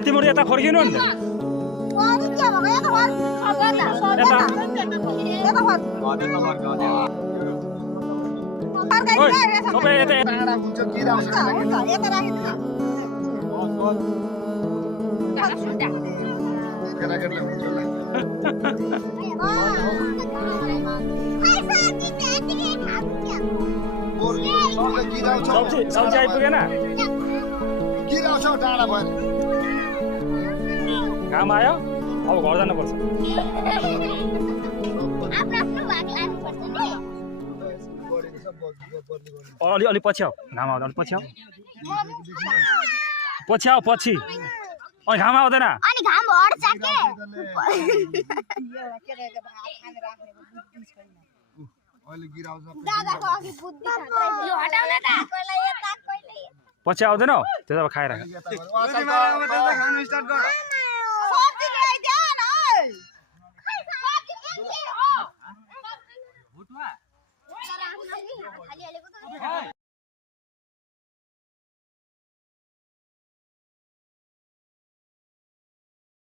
तिम्रो यता फर्किनु नि सब्जी आइपुगेन घाम आयो अब घर जानुपर्छ अलि पछि आऊ घाम आउँदा पछि आऊ पछि अनि घाम आउँदैन अनि घाम हट्छ के दादाको अघि बुद्धि यो हटाउन त कोइलाई यता कोइलाई पछि आउँदैन त्यसो भए खाएर